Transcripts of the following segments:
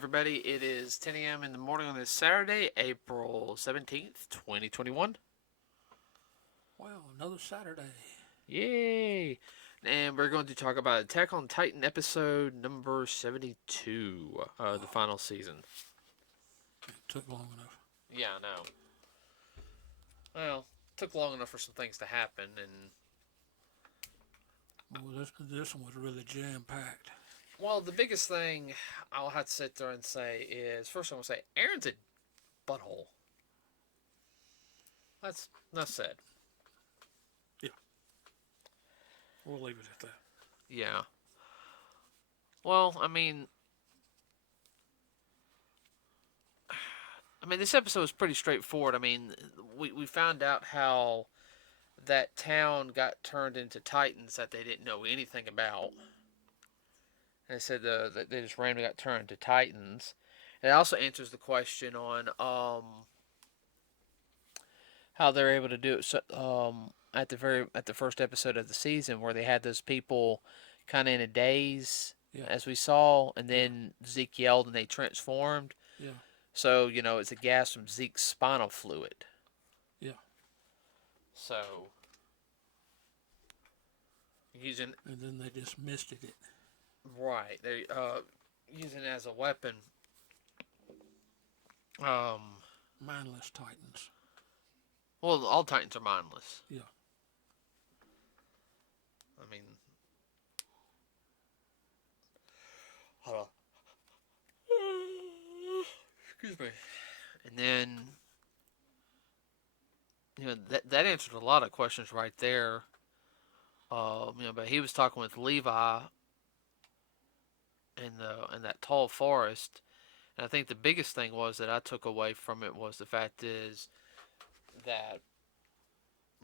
everybody. It is 10 a.m. in the morning on this Saturday, April 17th, 2021. Well, another Saturday. Yay! And we're going to talk about Attack on Titan episode number 72, the final season. It took long enough. Yeah, I know. Well, it took long enough for some things to happen, and... Well, this one was really jam-packed. Well, the biggest thing I'll have to sit there and say is, first I'm going to say, Aaron's a butthole. That's said. Yeah. We'll leave it at that. Yeah. Well, I mean, this episode was pretty straightforward. I mean, we found out how that town got turned into Titans that they didn't know anything about. And they said that they just randomly got turned into Titans. And it also answers the question on how they're able to do it. So, at the first episode of the season, where they had those people kind of in a daze, as we saw, and then Zeke yelled and they transformed. Yeah. So it's a gas from Zeke's spinal fluid. Yeah. So using and then they just misted it. Right, they using it as a weapon. Mindless Titans. Well, all Titans are mindless. Yeah. I mean, hold on. Excuse me. And then, that answered a lot of questions right there. But he was talking with Levi in that tall forest, and I think the biggest thing was that I took away from it was the fact is that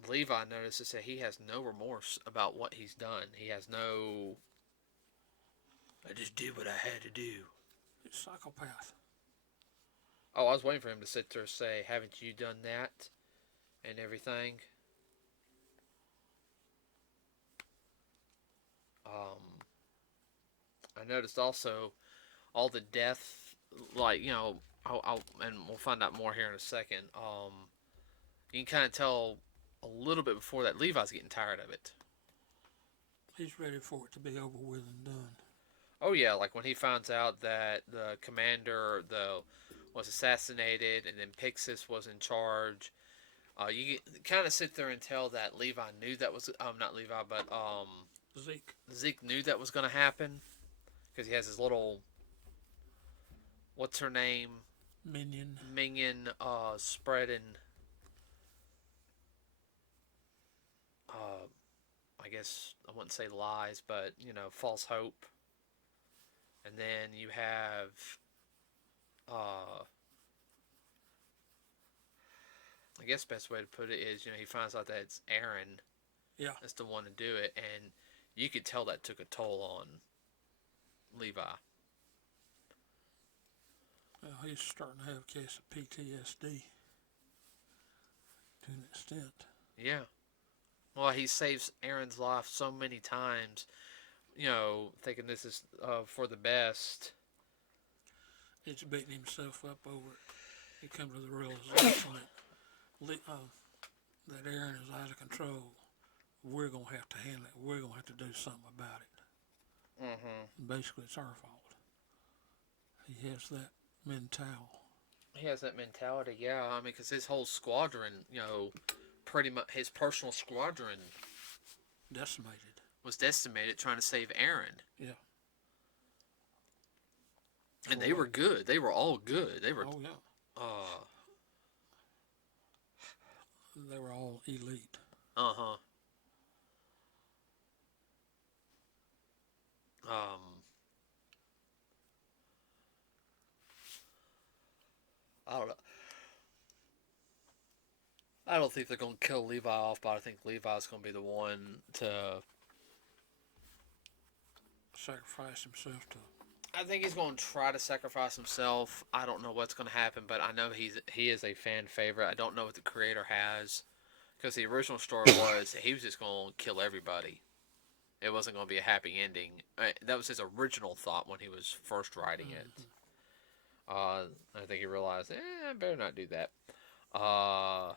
Levi notices that he has no remorse about what he's done. He has no, I just did what I had to do. He's a psychopath. Oh, I was waiting for him to sit there and say, haven't you done that? And everything. I noticed also all the death, I'll and we'll find out more here in a second. You can kind of tell a little bit before that Levi's getting tired of it. He's ready for it to be over with and done. Oh yeah, like when he finds out that the commander was assassinated, and then Pixis was in charge. You kind of sit there and tell that Levi knew that was not Levi, but Zeke knew that was going to happen because he has his little, what's her name? Minion spreading. I guess I wouldn't say lies, but false hope. And then you have I guess the best way to put it is, he finds out that it's Aaron that's the one to do it, and you could tell that took a toll on Levi. Well, he's starting to have a case of PTSD to an extent. Yeah. Well, he saves Aaron's life so many times, thinking this is for the best. He's beating himself up over it. He comes to the realization that Aaron is out of control. We're going to have to handle it. We're going to have to do something about it. Mm-hmm. Basically, it's our fault. He has that mentality. He has that mentality, yeah. I mean, because his whole squadron, pretty much his personal squadron was decimated trying to save Aaron. Yeah. And they were good. They were all good. They were. Oh yeah. They were all elite. Uh-huh. I don't know. I don't think they're going to kill Levi off, but I think Levi's going to be the one to sacrifice himself to. I think he's going to try to sacrifice himself. I don't know what's going to happen, but I know he is a fan favorite. I don't know what the creator has, because the original story was he was just going to kill everybody. It wasn't going to be a happy ending. That was his original thought when he was first writing it. I think he realized, I better not do that. Uh,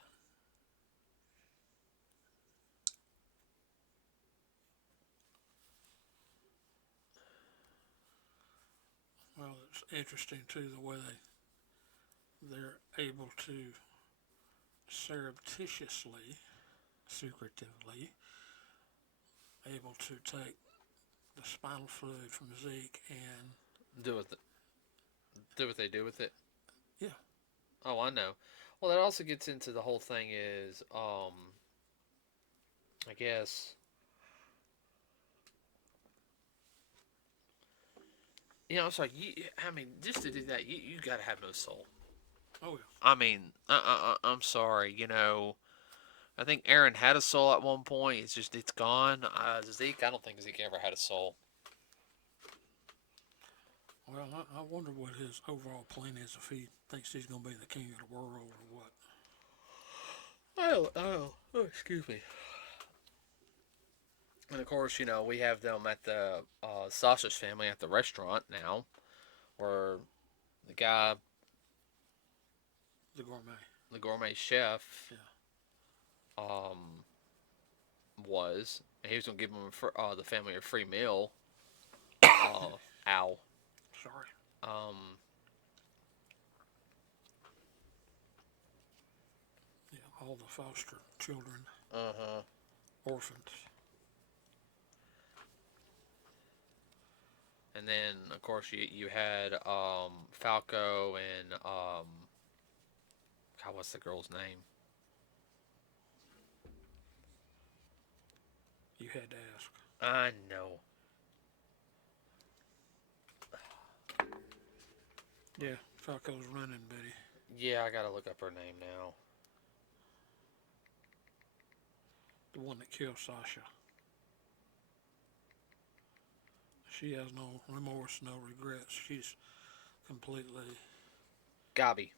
Well, it's interesting too the way they're able to surreptitiously, secretively, able to take the spinal fluid from Zeke and do what do what they do with it. yeah, Oh, I know. Well, that also gets into the whole thing is, I guess, it's like I mean, just to do that, you gotta have no soul. oh yeah, I mean, I'm sorry, I think Aaron had a soul at one point. It's gone. Zeke, I don't think Zeke ever had a soul. well, I wonder what his overall plan is if he thinks he's going to be the king of the world or what. Oh, excuse me. And of course, we have them at the sausage family at the restaurant now, where the guy, The gourmet. the gourmet chef, Yeah. um, was. And he was gonna give them the family a free meal. Ow. Sorry. Um, Yeah, all the foster children, uh huh. orphans. And then of course you had Falco and God, what's the girl's name? You had to ask. I know. Yeah, Falco's running, Betty. Yeah, I gotta look up her name now. The one that killed Sasha. She has no remorse, no regrets. She's completely Gabi.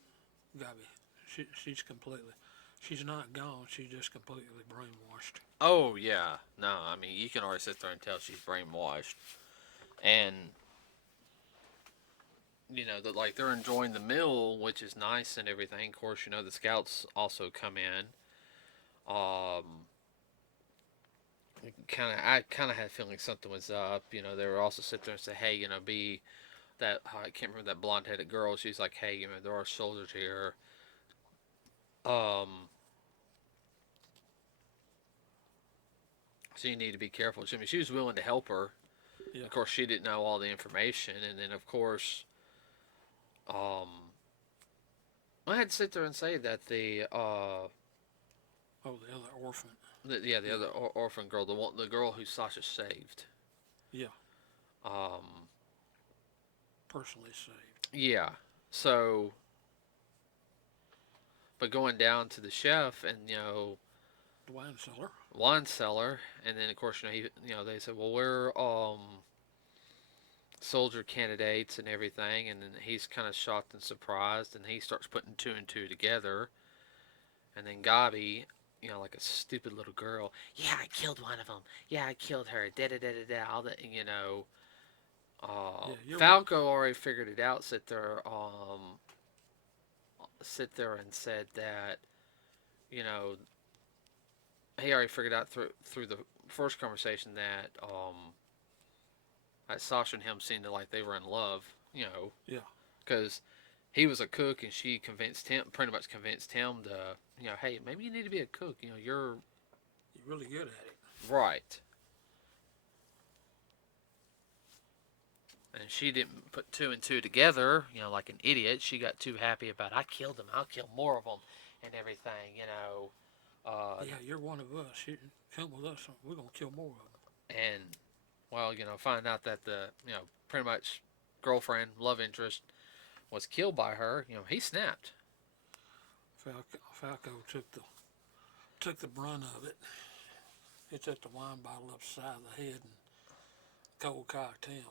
Gabby. She's completely. She's not gone. She's just completely brainwashed. Oh yeah. No, I mean you can already sit there and tell she's brainwashed. And that like they're enjoying the meal, which is nice and everything. Of course, the scouts also come in. I kind of had a feeling something was up. They were also sit there and say, hey, be that I can't remember that blonde headed girl. She's like, hey, there are soldiers here. Um, so you need to be careful. I mean, she was willing to help her. Yeah. Of course, she didn't know all the information, and then of course, I had to sit there and say that Oh, the other orphan. the other orphan girl, the girl who Sasha saved. Yeah. Um, Personally saved. yeah. So, but going down to the chef and The wine cellar. wine cellar, and then of course they said, well, we're soldier candidates and everything, and then he's kind of shocked and surprised, and he starts putting two and two together, and then Gabi, like a stupid little girl, yeah, I killed one of them, yeah, I killed her, da da da da da, all that, Yeah, Falco already figured it out. Sit there and said that, you know, he already figured out through the first conversation that Sasha and him seemed to like they were in love. Yeah. Because he was a cook and she pretty much convinced him to, hey, maybe you need to be a cook. You're really good at it. right. And she didn't put two and two together, like an idiot. She got too happy about, I killed them, I'll kill more of them, and everything, Yeah, you're one of us. You come with us, we're going to kill more of them. And, well, find out that the, pretty much girlfriend, love interest, was killed by her. He snapped. Falco took the brunt of it. He took the wine bottle upside the head and cold cocked him.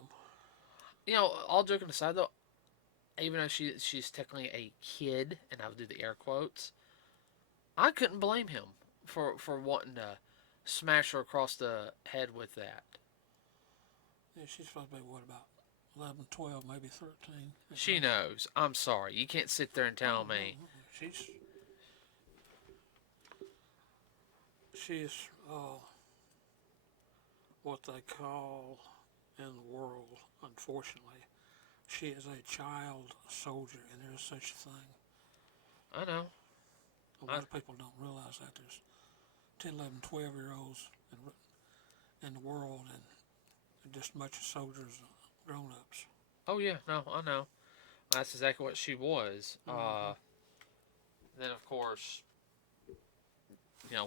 All joking aside, though, even though she's technically a kid, and I'll do the air quotes, I couldn't blame him for wanting to smash her across the head with that. Yeah, she's supposed to be, what, about 11, 12, maybe 13. She knows. I'm sorry. You can't sit there and tell me. No. She's what they call in the world, unfortunately, she is a child soldier, and there's such a thing. I know. A lot of people don't realize that there's 10, 11, 12-year-olds in the world, and just as much as soldiers, grown-ups. Oh yeah, no, I know. That's exactly what she was. Mm-hmm. Then of course,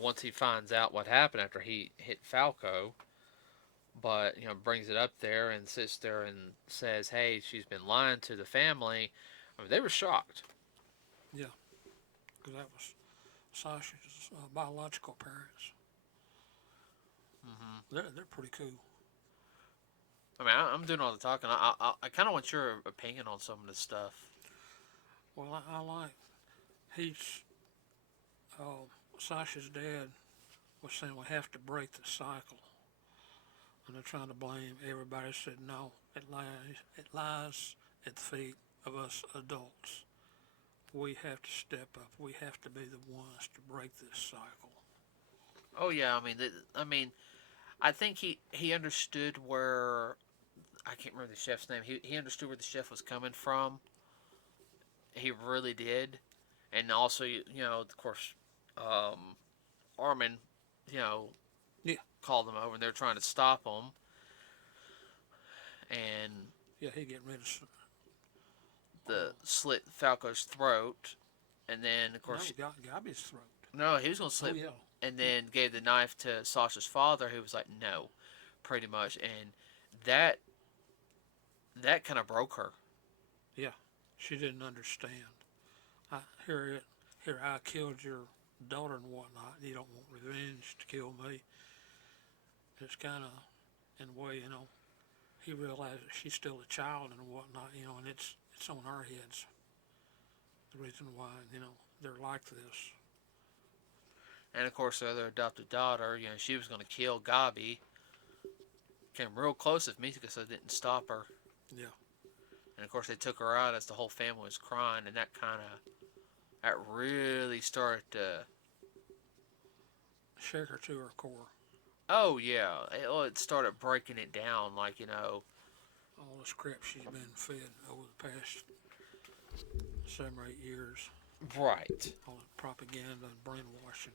once he finds out what happened after he hit Falco, but brings it up there and sits there and says, "Hey, she's been lying to the family." I mean, they were shocked. Yeah, because that was Sasha's biological parents. Mm-hmm. They're pretty cool. I mean, I'm doing all the talking. I kind of want your opinion on some of this stuff. Well, I like he's Sasha's dad was saying we have to break the cycle, and they're trying to blame everybody. Said no, it lies at the feet of us adults. We have to step up. We have to be the ones to break this cycle. Oh yeah, I think he understood where I can't remember the chef's name. He understood where the chef was coming from. He really did, and also of course, Armin, you know, Yeah, called them over and they're trying to stop him, and yeah, he getting rid of the slit Falco's throat, and then of course Gabby's throat. no, he was gonna slit, Oh yeah, and then gave the knife to Sasha's father, who was like no, pretty much, and that kind of broke her. yeah. She didn't understand. I hear it. Here, I killed your daughter and whatnot. You don't want revenge to kill me. It's kind of, in a way, he realized that she's still a child and whatnot, and it's on our heads. The reason why, they're like this. And of course, the other adopted daughter, she was going to kill Gabi. Came real close with Mika, so didn't stop her. Yeah. And of course, they took her out as the whole family was crying, and that really started to Shake her to her core. Oh yeah, it started breaking it down, like All this crap she's been fed over the past 7 or 8 years. Right. All the propaganda and brainwashing.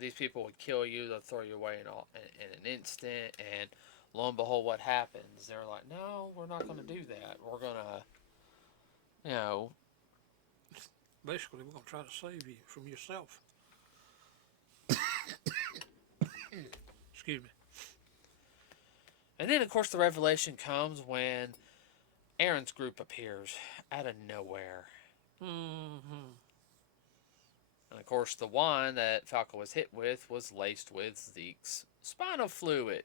These people would kill you, they'll throw you away in an instant, and lo and behold, what happens? They're like, no, we're not going to do that. We're going to, Basically, we're going to try to save you from yourself. Excuse me. And then, of course, the revelation comes when Aaron's group appears out of nowhere. Mm-hmm. And, of course, the wine that Falco was hit with was laced with Zeke's spinal fluid.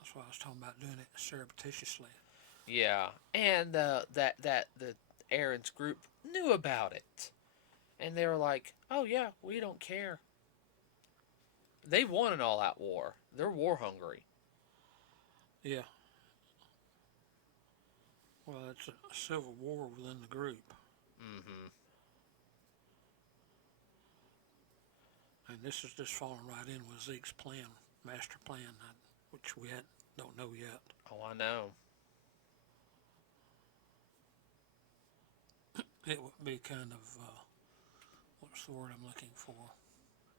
That's why I was talking about doing it surreptitiously. Yeah, and the Aaron's group knew about it. And they were like, oh yeah, we don't care. They won an all-out war. They're war hungry. Yeah. Well, it's a civil war within the group. Mm-hmm. And this is just falling right in with Zeke's plan, master plan, which we don't know yet. Oh, I know. It would be kind of, what's the word I'm looking for?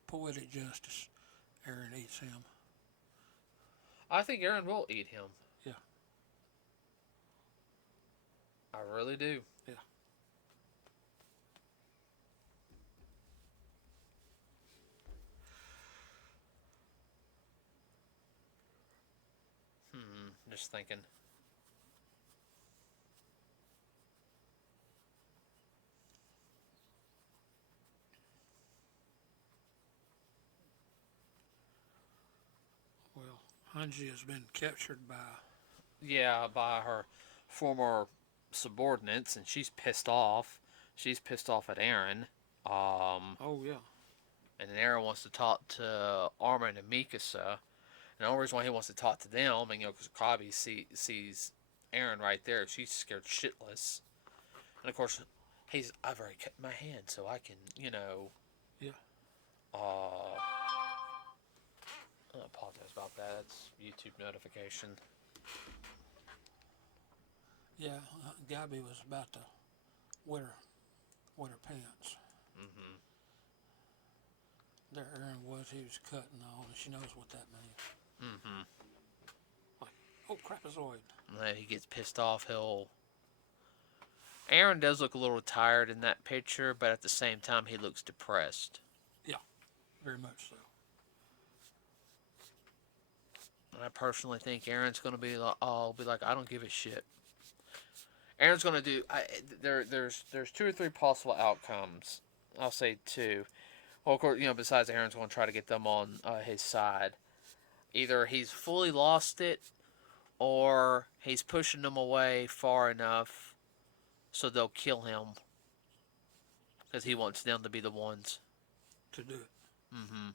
Poetic justice. Aaron eats him. I think Aaron will eat him. Yeah. I really do. Yeah. Just thinking. Well, Hanji has been captured by... Yeah, by her former subordinates, and she's pissed off. She's pissed off at Aaron. Oh, yeah. And then Aaron wants to talk to Armin and Mikasa. And the only reason why he wants to talk to them, and because Bobby sees Aaron right there, she's scared shitless. And of course, I've already cut my hand, so I can, Yeah. I apologize about that. That's YouTube notification. Yeah, Gabby was about to wet her pants. Mm-hmm. There Aaron was, he was cutting on, and she knows what that means. Mm-hmm. Like, oh, crapazoid. And then he gets pissed off. Aaron does look a little tired in that picture, but at the same time, he looks depressed. Yeah, very much so. And I personally think Aaron's going to be like, I don't give a shit. Aaron's going to do. There's 2 or 3 possible outcomes. I'll say 2. Well, of course, besides Aaron's going to try to get them on his side. Either he's fully lost it, or he's pushing them away far enough so they'll kill him because he wants them to be the ones to do it. Mm-hmm.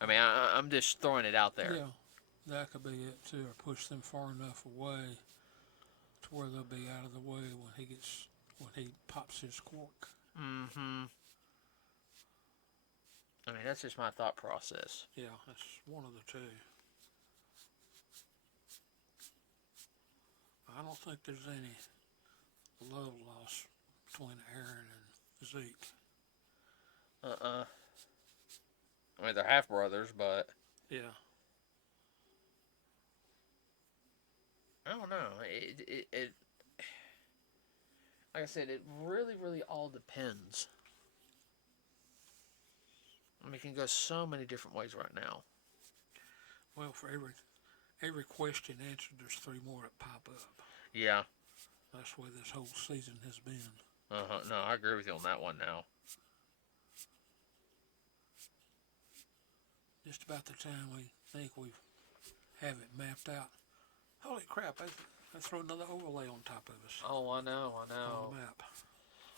I mean, I'm just throwing it out there. Yeah, that could be it too, or push them far enough away to where they'll be out of the way when he pops his cork. Mm-hmm. I mean, that's just my thought process. Yeah, that's one of the 2. I don't think there's any love lost between Aaron and Zeke. I mean, they're half brothers, but yeah, I don't know. It like I said, it really, really all depends. I mean, it can go so many different ways right now. Well, for every question answered, there's 3 more that pop up. Yeah. That's the way this whole season has been. No, I agree with you on that one now. Just about the time we think we have it mapped out. Holy crap, they throw another overlay on top of us. Oh, I know. On the map.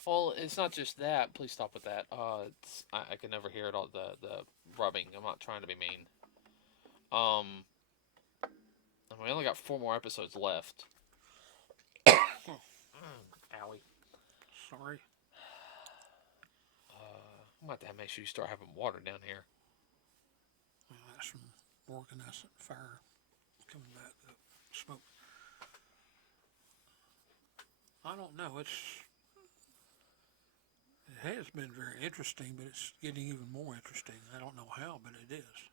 Well, it's not just that. Please stop with that. I can never hear it all. The rubbing. I'm not trying to be mean. We only got 4 more episodes left. Owie. Sorry. I'm about to have to make sure you start having water down here. Well, that's from working us at fire coming back up. Smoke. I don't know. It has been very interesting, but it's getting even more interesting. I don't know how, but it is.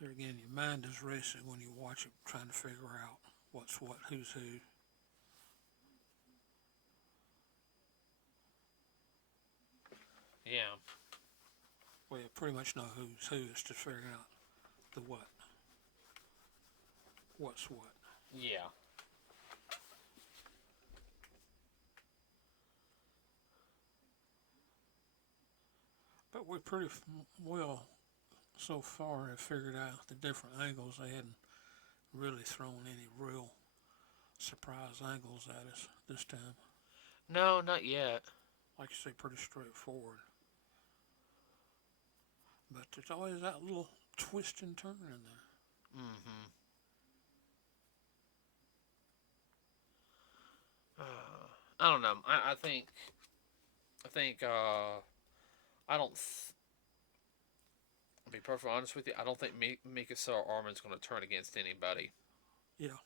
There again, your mind is racing when you watch it, trying to figure out what's what, who's who. Yeah. Well, you pretty much know who's who. It's just figuring out the what. What's what. Yeah. But we pretty well so far have figured out the different angles. They hadn't really thrown any real surprise angles at us this time. No, not yet. Like you say, pretty straightforward. But there's always that little twist and turn in there. Mm-hmm. I don't know. I think I don't. To be perfectly honest with you, I don't think Mikasa or Armin's going to turn against anybody. Yeah.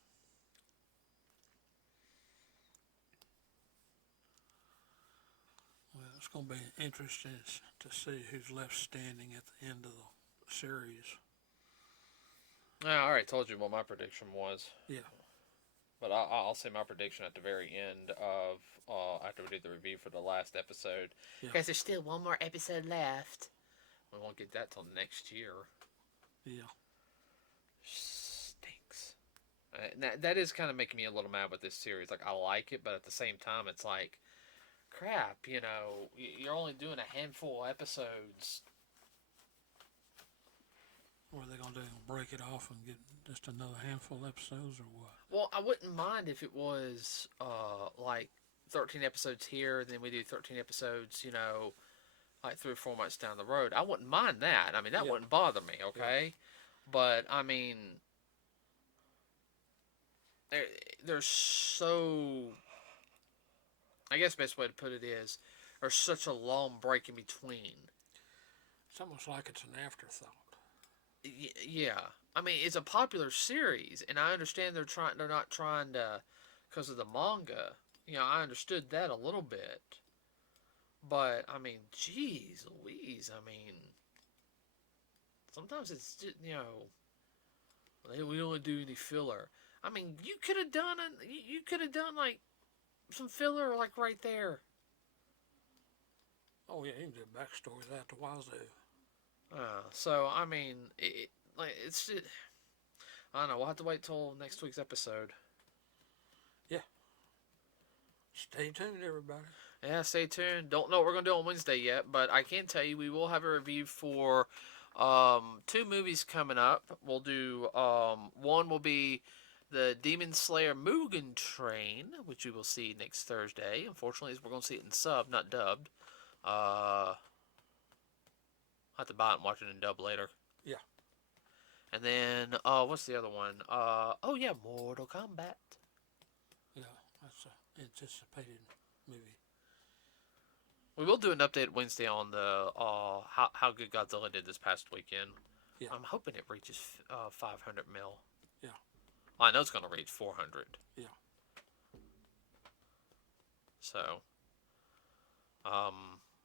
Well, it's going to be interesting to see who's left standing at the end of the series. I already told you what my prediction was. Yeah. But I'll say my prediction at the very end of after we do the review for the last episode. Yeah. Because there's still 1 more episode left. We won't get that till next year. Yeah. Stinks. That is kind of making me a little mad with this series. Like, I like it, but at the same time, it's like, crap, you're only doing a handful of episodes. What are they going to do? Break it off and get just another handful of episodes or what? Well, I wouldn't mind if it was, like, 13 episodes here, then we do 13 episodes, like 3 or 4 months down the road. I wouldn't mind that. I mean, that Yeah. wouldn't bother me, okay? Yeah. But, I mean, there's so. I guess the best way to put it is there's such a long break in between. It's almost like it's an afterthought. Yeah. I mean, it's a popular series, and I understand they're not trying to, because of the manga. I understood that a little bit. But, I mean, geez Louise, I mean, sometimes it's just, we don't want to do any filler. I mean, you could have done, like, some filler, like, right there. Oh yeah, you can do backstories out the wazoo. So, I mean, I don't know, we'll have to wait till next week's episode. Yeah. Stay tuned, everybody. Yeah, stay tuned. Don't know what we're going to do on Wednesday yet, but I can tell you we will have a review for 2 movies coming up. We'll do, one will be the Demon Slayer Mugen Train, which we will see next Thursday. Unfortunately, we're going to see it in sub, not dubbed. I'll have to buy it and watch it in dub later. Yeah. And then, what's the other one? Oh yeah, Mortal Kombat. Yeah, that's an anticipated movie. We will do an update Wednesday on the how good Godzilla did this past weekend. Yeah. I'm hoping it reaches 500 mil. Yeah. Well, I know it's going to reach 400. Yeah. So,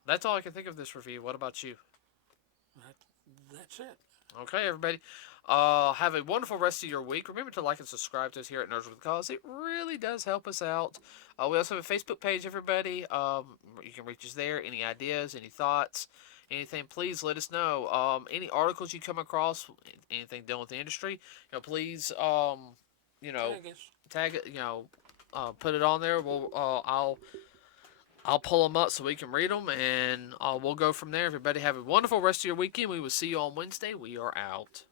that's all I can think of this review. What about you? That's it. Okay, everybody. Have a wonderful rest of your week. Remember to like and subscribe to us here at NerdsWithACause. It really does help us out. We also have a Facebook page, everybody. You can reach us there. Any ideas, any thoughts, anything, please let us know. Any articles you come across, anything dealing with the industry, please, tag it, put it on there. I'll pull them up so we can read them, and we'll go from there. Everybody have a wonderful rest of your weekend. We will see you on Wednesday. We are out.